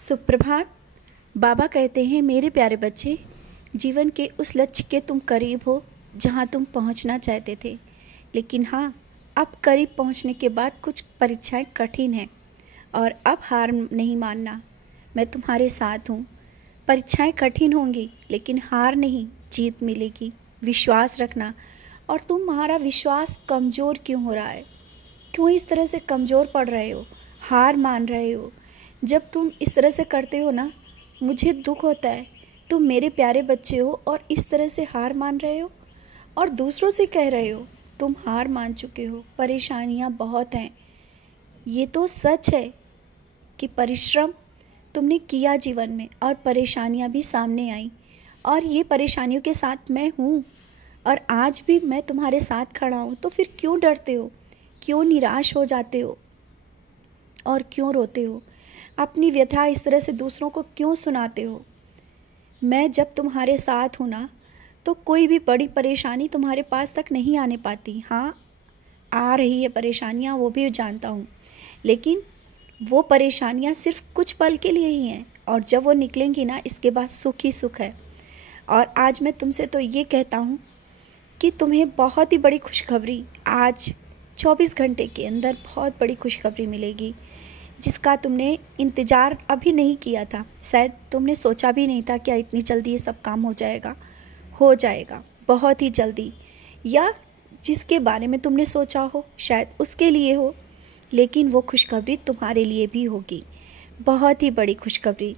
सुप्रभात। बाबा कहते हैं, मेरे प्यारे बच्चे, जीवन के उस लक्ष्य के तुम करीब हो जहां तुम पहुंचना चाहते थे। लेकिन हाँ, अब करीब पहुंचने के बाद कुछ परीक्षाएं कठिन हैं और अब हार नहीं मानना। मैं तुम्हारे साथ हूँ। परीक्षाएं कठिन होंगी लेकिन हार नहीं, जीत मिलेगी। विश्वास रखना। और तुम्हारा विश्वास कमज़ोर क्यों हो रहा है? क्यों इस तरह से कमज़ोर पड़ रहे हो, हार मान रहे हो? जब तुम इस तरह से करते हो ना, मुझे दुख होता है। तुम मेरे प्यारे बच्चे हो और इस तरह से हार मान रहे हो और दूसरों से कह रहे हो तुम हार मान चुके हो। परेशानियां बहुत हैं। ये तो सच है कि परिश्रम तुमने किया जीवन में और परेशानियां भी सामने आई, और ये परेशानियों के साथ मैं हूँ और आज भी मैं तुम्हारे साथ खड़ा हूँ। तो फिर क्यों डरते हो, क्यों निराश हो जाते हो और क्यों रोते हो? अपनी व्यथा इस तरह से दूसरों को क्यों सुनाते हो? मैं जब तुम्हारे साथ हूँ ना, तो कोई भी बड़ी परेशानी तुम्हारे पास तक नहीं आने पाती। हाँ, आ रही है परेशानियाँ, वो भी जानता हूँ, लेकिन वो परेशानियाँ सिर्फ कुछ पल के लिए ही हैं और जब वो निकलेंगी ना, इसके बाद सुख ही सुख है। और आज मैं तुमसे तो ये कहता हूँ कि तुम्हें बहुत ही बड़ी खुशखबरी आज 24 घंटे के अंदर बहुत बड़ी खुशखबरी मिलेगी, जिसका तुमने इंतज़ार अभी नहीं किया था। शायद तुमने सोचा भी नहीं था क्या इतनी जल्दी ये सब काम हो जाएगा। हो जाएगा बहुत ही जल्दी, या जिसके बारे में तुमने सोचा हो शायद उसके लिए हो, लेकिन वो खुशखबरी तुम्हारे लिए भी होगी, बहुत ही बड़ी खुशखबरी।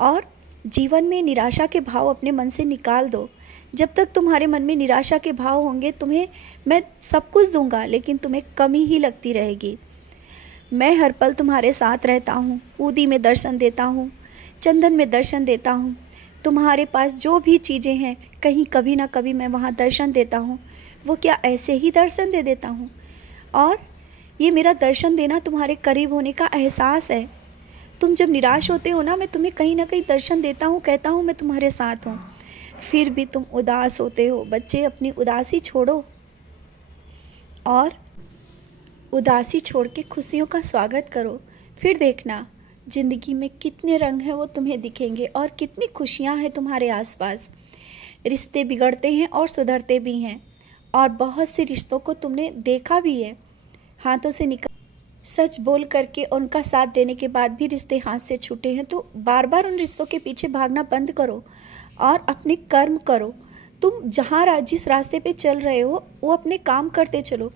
और जीवन में निराशा के भाव अपने मन से निकाल दो। जब तक तुम्हारे मन में निराशा के भाव होंगे, तुम्हें मैं सब कुछ दूंगा लेकिन तुम्हें कमी ही लगती रहेगी। मैं हर पल तुम्हारे साथ रहता हूँ। ऊदी में दर्शन देता हूँ, चंदन में दर्शन देता हूँ। तुम्हारे पास जो भी चीज़ें हैं, कहीं कभी ना कभी मैं वहाँ दर्शन देता हूँ। वो क्या ऐसे ही दर्शन दे देता हूँ? और ये मेरा दर्शन देना तुम्हारे करीब होने का एहसास है। तुम जब निराश होते हो ना, मैं तुम्हें कहीं ना कहीं दर्शन देता हूँ, कहता हूँ मैं तुम्हारे साथ हूँ। फिर भी तुम उदास होते हो। बच्चे, अपनी उदासी छोड़ो और उदासी छोड़ के खुशियों का स्वागत करो। फिर देखना ज़िंदगी में कितने रंग हैं वो तुम्हें दिखेंगे और कितनी खुशियाँ हैं तुम्हारे आसपास। रिश्ते बिगड़ते हैं और सुधरते भी हैं, और बहुत से रिश्तों को तुमने देखा भी है, हाथों से निकल सच बोल करके उनका साथ देने के बाद भी रिश्ते हाथ से छूटे हैं। तो बार बार उन रिश्तों के पीछे भागना बंद करो और अपने कर्म करो। तुम जहाँ जिस रास्ते पे चल रहे हो वो अपने काम करते चलो।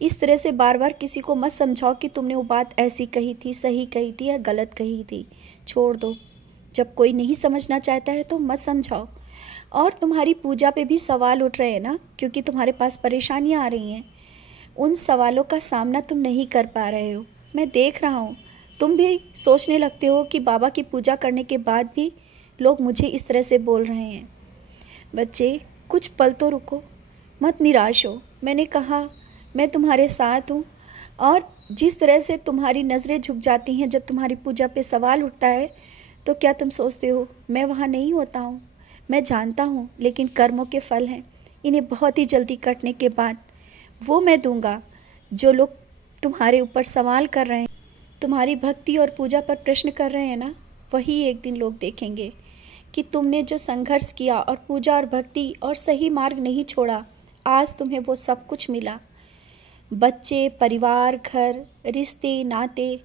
इस तरह से बार बार किसी को मत समझाओ कि तुमने वो बात ऐसी कही थी, सही कही थी या गलत कही थी। छोड़ दो। जब कोई नहीं समझना चाहता है तो मत समझाओ। और तुम्हारी पूजा पे भी सवाल उठ रहे हैं ना, क्योंकि तुम्हारे पास परेशानियां आ रही हैं। उन सवालों का सामना तुम नहीं कर पा रहे हो, मैं देख रहा हूँ। तुम भी सोचने लगते हो कि बाबा की पूजा करने के बाद भी लोग मुझे इस तरह से बोल रहे हैं। बच्चे, कुछ पल तो रुको, मत निराश हो। मैंने कहा मैं तुम्हारे साथ हूँ। और जिस तरह से तुम्हारी नज़रें झुक जाती हैं जब तुम्हारी पूजा पे सवाल उठता है, तो क्या तुम सोचते हो मैं वहाँ नहीं होता हूँ? मैं जानता हूँ, लेकिन कर्मों के फल हैं, इन्हें बहुत ही जल्दी कटने के बाद वो मैं दूंगा। जो लोग तुम्हारे ऊपर सवाल कर रहे हैं, तुम्हारी भक्ति और पूजा पर प्रश्न कर रहे हैं ना, वही एक दिन लोग देखेंगे कि तुमने जो संघर्ष किया और पूजा और भक्ति और सही मार्ग नहीं छोड़ा, आज तुम्हें वो सब कुछ मिला। बच्चे, परिवार, घर, रिश्ते, नाते,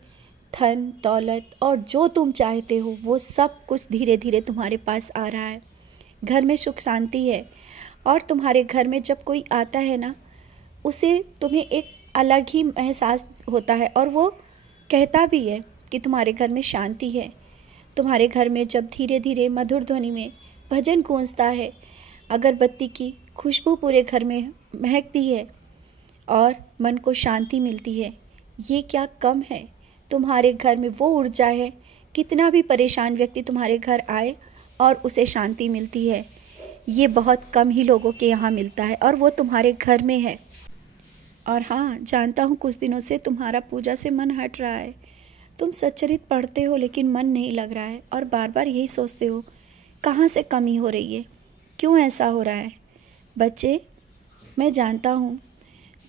धन, दौलत और जो तुम चाहते हो वो सब कुछ धीरे धीरे तुम्हारे पास आ रहा है। घर में सुख शांति है, और तुम्हारे घर में जब कोई आता है ना, उसे तुम्हें एक अलग ही एहसास होता है और वो कहता भी है कि तुम्हारे घर में शांति है। तुम्हारे घर में जब धीरे धीरे मधुर ध्वनि में भजन गूंजता है, अगरबत्ती की खुशबू पूरे घर में महकती है और मन को शांति मिलती है, ये क्या कम है? तुम्हारे घर में वो ऊर्जा है, कितना भी परेशान व्यक्ति तुम्हारे घर आए और उसे शांति मिलती है, ये बहुत कम ही लोगों के यहाँ मिलता है, और वो तुम्हारे घर में है। और हाँ, जानता हूँ कुछ दिनों से तुम्हारा पूजा से मन हट रहा है। तुम सच्चरित पढ़ते हो लेकिन मन नहीं लग रहा है, और बार बार यही सोचते हो कहाँ से कमी हो रही है, क्यों ऐसा हो रहा है? बच्चे, मैं जानता हूँ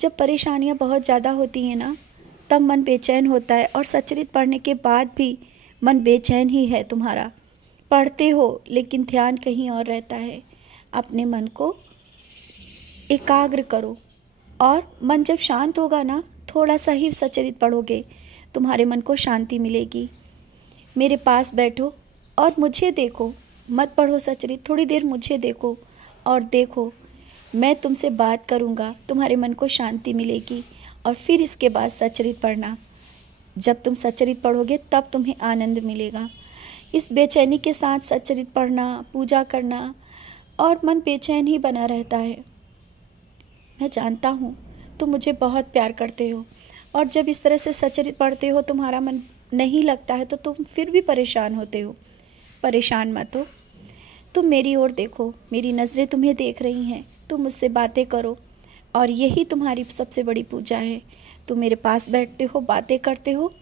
जब परेशानियाँ बहुत ज़्यादा होती हैं ना, तब मन बेचैन होता है और सच्चरित पढ़ने के बाद भी मन बेचैन ही है तुम्हारा। पढ़ते हो लेकिन ध्यान कहीं और रहता है। अपने मन को एकाग्र करो और मन जब शांत होगा ना, थोड़ा सा ही सचरित पढ़ोगे, तुम्हारे मन को शांति मिलेगी। मेरे पास बैठो और मुझे देखो, मत पढ़ो सचरित, थोड़ी देर मुझे देखो और देखो मैं तुमसे बात करूँगा, तुम्हारे मन को शांति मिलेगी। और फिर इसके बाद सचरित पढ़ना। जब तुम सचरित पढ़ोगे तब तुम्हें आनंद मिलेगा। इस बेचैनी के साथ सचरित पढ़ना, पूजा करना और मन बेचैन ही बना रहता है। मैं जानता हूँ तुम मुझे बहुत प्यार करते हो, और जब इस तरह से सचरित पढ़ते हो तुम्हारा मन नहीं लगता है तो तुम फिर भी परेशान होते हो। परेशान मत हो, तुम मेरी ओर देखो, मेरी नज़रें तुम्हें देख रही हैं, तुम मुझसे बातें करो और यही तुम्हारी सबसे बड़ी पूजा है। तुम मेरे पास बैठते हो, बातें करते हो,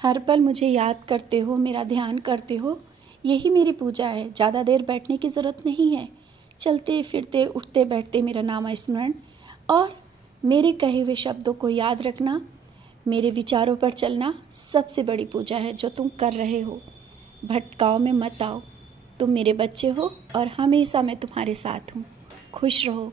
हर पल मुझे याद करते हो, मेरा ध्यान करते हो, यही मेरी पूजा है। ज़्यादा देर बैठने की ज़रूरत नहीं है। चलते फिरते उठते बैठते मेरा नाम स्मरण और मेरे कहे हुए शब्दों को याद रखना, मेरे विचारों पर चलना सबसे बड़ी पूजा है जो तुम कर रहे हो। भटकाव में मत आओ, तुम मेरे बच्चे हो और हमेशा मैं तुम्हारे साथ हूँ। खुश रहो।